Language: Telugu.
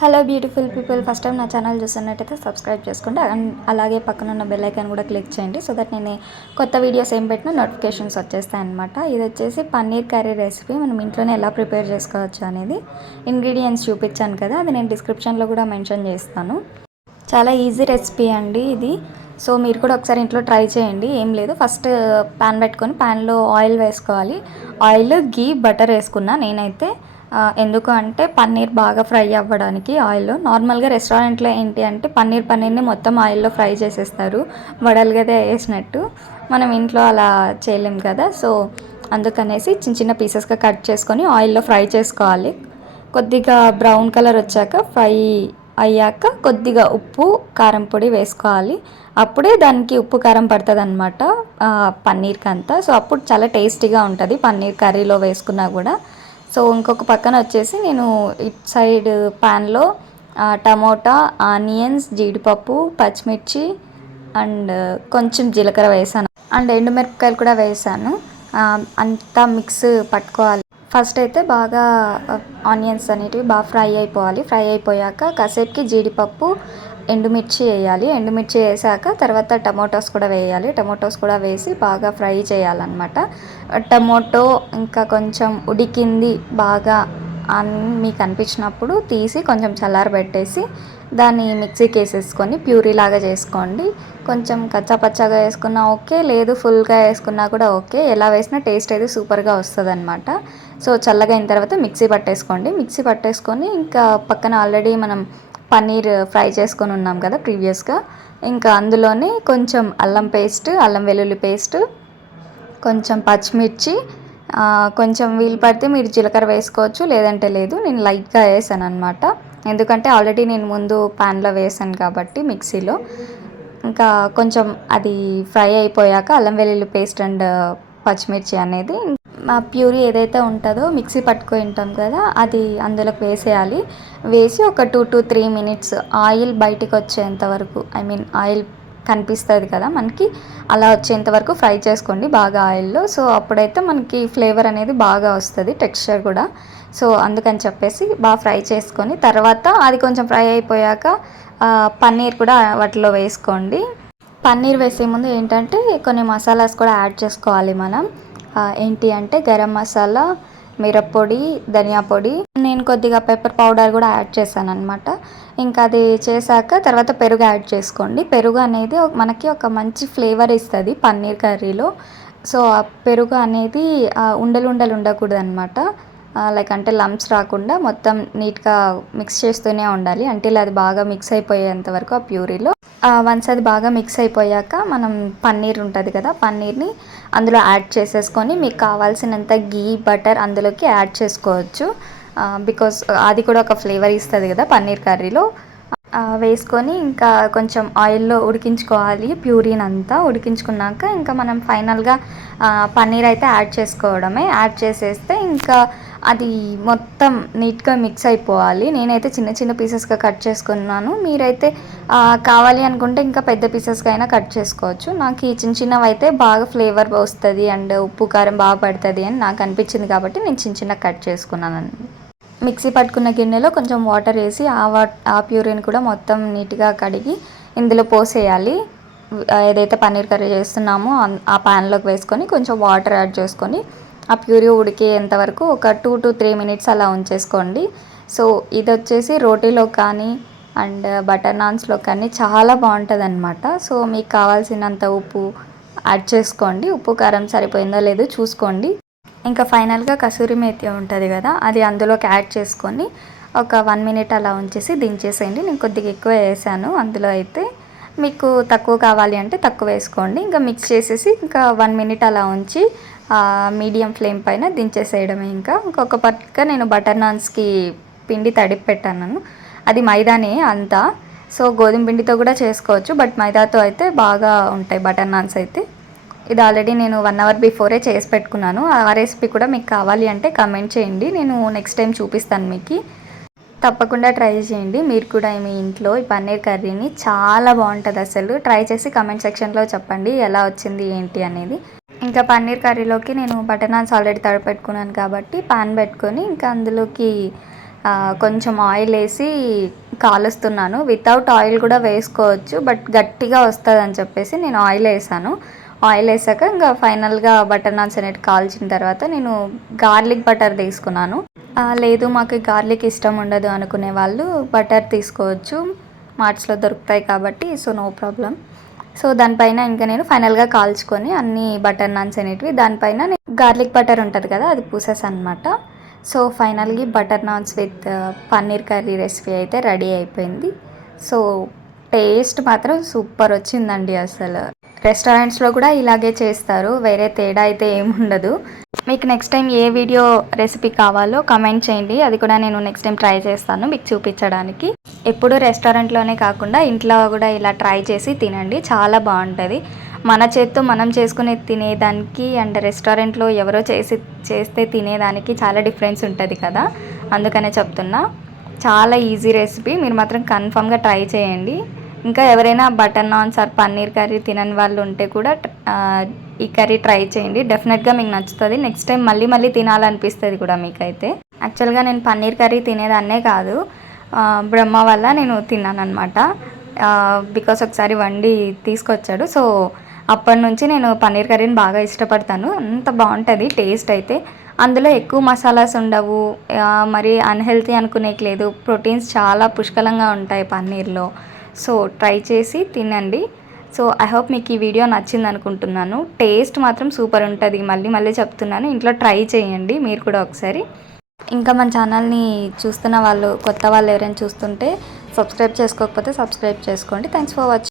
Hello beautiful people, first time నా ఛానల్ చూస్తున్నట్టయితే సబ్స్క్రైబ్ చేసుకోండి అండ్ అలాగే పక్కన ఉన్న బెల్ ఐకాన్ కూడా క్లిక్ చేయండి. సో దట్ నేను కొత్త వీడియోస్ ఏం పెట్టినా నోటిఫికేషన్స్ వచ్చేస్తాయి అనమాట. ఇది వచ్చేసి పన్నీర్ కర్రీ రెసిపీ మనం ఇంట్లోనే ఎలా ప్రిపేర్ చేసుకోవచ్చు అనేది ఇంగ్రీడియంట్స్ చూపించాను కదా, అది నేను డిస్క్రిప్షన్లో కూడా మెన్షన్ చేస్తాను. చాలా ఈజీ రెసిపీ అండి ఇది. సో మీరు కూడా ఒకసారి ఇంట్లో ట్రై చేయండి. ఏం లేదు, ఫస్ట్ ప్యాన్ పెట్టుకొని ప్యాన్లో ఆయిల్ వేసుకోవాలి. ఆయిల్, గీ, బటర్ వేసుకున్నా నేనైతే. ఎందుకు అంటే పన్నీర్ బాగా ఫ్రై అవ్వడానికి ఆయిల్లో. నార్మల్గా రెస్టారెంట్లో ఏంటి అంటే పన్నీర్ని మొత్తం ఆయిల్లో ఫ్రై చేసేస్తారు, వడలుగదే వేసినట్టు. మనం ఇంట్లో అలా చేయలేం కదా, సో అందుకనేసి చిన్న చిన్న పీసెస్గా కట్ చేసుకొని ఆయిల్లో ఫ్రై చేసుకోవాలి. కొద్దిగా బ్రౌన్ కలర్ వచ్చాక ఫ్రై అయ్యాక కొద్దిగా ఉప్పు, కారం పొడి వేసుకోవాలి. అప్పుడే దానికి ఉప్పు కారం పడుతుంది అనమాట పన్నీర్కి అంతా. సో అప్పుడు చాలా టేస్టీగా ఉంటుంది పన్నీర్ కర్రీలో వేసుకున్నా కూడా. సో ఇంకొక పక్కన వచ్చేసి నేను ఇటు సైడ్ ప్యాన్లో టమోటా, ఆనియన్స్, జీడిపప్పు, పచ్చిమిర్చి అండ్ కొంచెం జీలకర్ర వేసాను అండ్ ఎండుమిరపకాయలు కూడా వేసాను. అంతా మిక్స్ పట్టుకోవాలి. ఫస్ట్ అయితే బాగా ఆనియన్స్ అనేటివి బాగా ఫ్రై అయిపోవాలి. ఫ్రై అయిపోయాక కాసేపుకి జీడిపప్పు, ఎండుమిర్చి వేయాలి. ఎండుమిర్చి వేసాక తర్వాత టమోటోస్ కూడా వేయాలి. టమోటోస్ కూడా వేసి బాగా ఫ్రై చేయాలన్నమాట. టమోటో ఇంకా కొంచెం ఉడికింది బాగా అని మీకు అనిపించినప్పుడు తీసి కొంచెం చల్లారబెట్టేసి దాన్ని మిక్సీకి వేసేసుకొని ప్యూరీ లాగా చేసుకోండి. కొంచెం కచ్చాపచ్చాగా వేసుకున్నా ఓకే, లేదు ఫుల్గా వేసుకున్నా కూడా ఓకే. ఎలా వేసినా టేస్ట్ అయితే సూపర్గా వస్తుంది అనమాట. సో చల్లగా అయిన తర్వాత మిక్సీ పట్టేసుకోండి. మిక్సీ పట్టేసుకొని ఇంకా పక్కన ఆల్రెడీ మనం పన్నీర్ ఫ్రై చేసుకొని ఉన్నాం కదా ప్రీవియస్గా, ఇంకా అందులోనే కొంచెం అల్లం పేస్ట్, అల్లం వెల్లుల్లి పేస్ట్, కొంచెం పచ్చిమిర్చి, కొంచెం వీలు పడితే మీరు జీలకర్ర వేసుకోవచ్చు, లేదంటే లేదు. నేను లైట్గా వేసాను అనమాట, ఎందుకంటే ఆల్రెడీ నేను ముందు ప్యాన్లో వేసాను కాబట్టి మిక్సీలో. ఇంకా కొంచెం అది ఫ్రై అయిపోయాక అల్లం వెల్లుల్లి పేస్ట్ అండ్ పచ్చిమిర్చి అనేది మా ప్యూరీ ఏదైతే ఉంటుందో మిక్సీ పట్టుకొని ఉంటాం కదా అది అందులోకి వేసేయాలి. వేసి ఒక 2 to 3 minutes ఆయిల్ బయటికి వచ్చేంత వరకు, ఐ మీన్ ఆయిల్ కనిపిస్తుంది కదా మనకి, అలా వచ్చేంత వరకు ఫ్రై చేసుకోండి బాగా ఆయిల్లో. సో అప్పుడైతే మనకి ఫ్లేవర్ అనేది బాగా వస్తుంది, టెక్స్చర్ కూడా. సో అందుకని చెప్పేసి బాగా ఫ్రై చేసుకొని తర్వాత అది కొంచెం ఫ్రై అయిపోయాక పన్నీర్ కూడా వాటిలో వేసుకోండి. పన్నీర్ వేసే ముందు ఏంటంటే కొన్ని మసాలాస్ కూడా యాడ్ చేసుకోవాలి మనం. ఏంటి అంటే గరం మసాలా, మిరప్పొడి, ధనియా పొడి, నేను కొద్దిగా పెప్పర్ పౌడర్ కూడా యాడ్ చేశాను అనమాట. ఇంకా అది చేశాక తర్వాత పెరుగు యాడ్ చేసుకోండి. పెరుగు అనేది మనకి ఒక మంచి ఫ్లేవర్ ఇస్తుంది పన్నీర్ కర్రీలో. సో ఆ పెరుగు అనేది ఉండలు ఉండకూడదు అనమాట. లైక్ అంటే లంప్స్ రాకుండా మొత్తం నీట్గా మిక్స్ చేస్తూనే ఉండాలి అంటే అది బాగా మిక్స్ అయిపోయేంత వరకు ఆ ప్యూరీలో. వన్స్ అది బాగా మిక్స్ అయిపోయాక మనం పన్నీర్ ఉంటుంది కదా, పన్నీర్ని అందులో యాడ్ చేసేసుకొని మీకు కావాల్సినంత గీ, బటర్ అందులోకి యాడ్ చేసుకోవచ్చు. బికాస్ అది కూడా ఒక ఫ్లేవర్ ఇస్తుంది కదా పన్నీర్ కర్రీలో. వేసుకొని ఇంకా కొంచెం ఆయిల్లో ఉడికించుకోవాలి ప్యూరీని అంతా. ఉడికించుకున్నాక ఇంకా మనం ఫైనల్గా పన్నీర్ అయితే యాడ్ చేసుకోవడమే. యాడ్ చేసేస్తే ఇంకా అది మొత్తం నీట్గా మిక్స్ అయిపోవాలి. నేనైతే చిన్న చిన్న పీసెస్గా కట్ చేసుకున్నాను, మీరైతే కావాలి అనుకుంటే ఇంకా పెద్ద పీసెస్గా అయినా కట్ చేసుకోవచ్చు. నాకు ఈ చిన్న చిన్నవి అయితే బాగా ఫ్లేవర్ వస్తుంది అండ్ ఉప్పు కారం బాగా పడుతుంది అని నాకు అనిపించింది కాబట్టి నేను చిన్న చిన్న కట్ చేసుకున్నాను. మిక్సీ పట్టుకున్న గిన్నెలో కొంచెం వాటర్ వేసి ఆ ప్యూరీని కూడా మొత్తం నీట్గా కడిగి ఇందులో పోసేయాలి. ఏదైతే పన్నీర్ కర్రీ చేస్తున్నామో ఆ ప్యాన్లోకి వేసుకొని కొంచెం వాటర్ యాడ్ చేసుకొని ఆ ప్యూరీ ఉడికేంత వరకు ఒక 2 to 3 minutes అలా ఉంచేసుకోండి. సో ఇది వచ్చేసి రోటీలో కానీ అండ్ బటర్ నాన్స్లో కానీ చాలా బాగుంటుంది అనమాట. సో మీకు కావాల్సినంత ఉప్పు యాడ్ చేసుకోండి. ఉప్పు కారం సరిపోయిందో లేదో చూసుకోండి. ఇంకా ఫైనల్గా కసూరి మేతి ఉంటుంది కదా, అది అందులోకి యాడ్ చేసుకొని ఒక 1 minute అలా ఉంచేసి దించేసేయండి. నేను కొద్దిగా ఎక్కువ వేసాను అందులో అయితే, మీకు తక్కువ కావాలి అంటే తక్కువ వేసుకోండి. ఇంకా మిక్స్ చేసేసి ఇంకా 1 minute అలా ఉంచి మీడియం ఫ్లేమ్ పైన దించేసేయడమే. ఇంకా ఇంకొక పక్క నేను బటర్ నాన్స్కి పిండి తడిపి పెట్టాను, అది మైదానే అంతా. సో గోధుమ పిండితో కూడా చేసుకోవచ్చు, బట్ మైదాతో అయితే బాగా ఉంటాయి బటర్ నాన్స్ అయితే. ఇది ఆల్రెడీ నేను 1 hour బిఫోరే చేసి పెట్టుకున్నాను. ఆ రెసిపీ కూడా మీకు కావాలి అంటే కమెంట్ చేయండి, నేను నెక్స్ట్ టైం చూపిస్తాను మీకు. తప్పకుండా ట్రై చేయండి మీరు కూడా మీ ఇంట్లో ఈ పన్నీర్ కర్రీని. చాలా బాగుంటుంది అసలు. ట్రై చేసి కమెంట్ సెక్షన్లో చెప్పండి ఎలా వచ్చింది ఏంటి అనేది. ఇంకా పన్నీర్ కర్రీలోకి నేను బటర్ నాన్స్ ఆల్రెడీ తడిపెట్టుకున్నాను కాబట్టి పాన్ పెట్టుకొని ఇంకా అందులోకి కొంచెం ఆయిల్ వేసి కాలుస్తున్నాను. వితౌట్ ఆయిల్ కూడా వేసుకోవచ్చు, బట్ గట్టిగా వస్తుంది అని చెప్పేసి నేను ఆయిల్ వేసాను. ఆయిల్ వేసాక ఇంకా ఫైనల్గా బటర్ నాన్స్ అనేవి కాల్చిన తర్వాత నేను గార్లిక్ బటర్ తీసుకున్నాను. లేదు మాకు గార్లిక్ ఇష్టం ఉండదు అనుకునే వాళ్ళు బటర్ తీసుకోవచ్చు, మార్ట్స్లో దొరుకుతాయి కాబట్టి. So no problem. సో దానిపైన ఇంకా నేను ఫైనల్గా కాల్చుకొని అన్ని బటర్ నాన్స్ అనేటివి దానిపైన గార్లిక్ బటర్ ఉంటుంది కదా, అది పూసేసాను అనమాట. సో ఫైనల్గా butter naans with paneer curry recipe అయితే రెడీ అయిపోయింది. సో టేస్ట్ మాత్రం సూపర్ వచ్చిందండి. అసలు రెస్టారెంట్స్లో కూడా ఇలాగే చేస్తారు, వేరే తేడా అయితే ఏముండదు. మీకు నెక్స్ట్ టైం ఏ వీడియో రెసిపీ కావాలో కమెంట్ చేయండి, అది కూడా నేను నెక్స్ట్ టైం ట్రై చేస్తాను మీకు చూపించడానికి. ఎప్పుడు రెస్టారెంట్లోనే కాకుండా ఇంట్లో కూడా ఇలా ట్రై చేసి తినండి, చాలా బాగుంటుంది. మన చేత్తో మనం చేసుకుని తినేదానికి అండ్ రెస్టారెంట్లో ఎవరో చేస్తే తినేదానికి చాలా డిఫరెన్స్ ఉంటుంది కదా, అందుకనే చెప్తున్నా. చాలా ఈజీ రెసిపీ, మీరు మాత్రం కన్ఫామ్గా ట్రై చేయండి. ఇంకా ఎవరైనా butter naans or paneer curry తినని వాళ్ళు ఉంటే కూడా ఈ కర్రీ ట్రై చేయండి, డెఫినెట్గా మీకు నచ్చుతుంది. నెక్స్ట్ టైం మళ్ళీ తినాలనిపిస్తుంది కూడా మీకైతే. యాక్చువల్గా నేను పన్నీర్ కర్రీ తినేదాన్నే కాదు, బ్రహ్మ వల్ల నేను తిన్నాను అనమాట. బికాస్ ఒకసారి వండి తీసుకొచ్చాడు, సో అప్పటి నుంచి నేను పన్నీర్ కర్రీని బాగా ఇష్టపడతాను. అంత బాగుంటుంది టేస్ట్ అయితే. అందులో ఎక్కువ మసాలాస్ ఉండవు, మరి అన్హెల్తీ అనుకునేట్లేదు. ప్రోటీన్స్ చాలా పుష్కలంగా ఉంటాయి పన్నీర్లో. సో ట్రై చేసి తినండి. సో ఐ హోప్ మీకు ఈ వీడియో నచ్చింది అనుకుంటున్నాను. టేస్ట్ మాత్రం సూపర్ ఉంటుంది, మళ్ళీ చెప్తున్నాను, ఇంట్లో ట్రై చేయండి మీరు కూడా ఒకసారి. ఇంకా మన ఛానల్ని చూస్తున్న వాళ్ళు, కొత్త వాళ్ళు ఎవరైనా చూస్తుంటే సబ్స్క్రైబ్ చేసుకోకపోతే సబ్స్క్రైబ్ చేసుకోండి. Thanks for watching.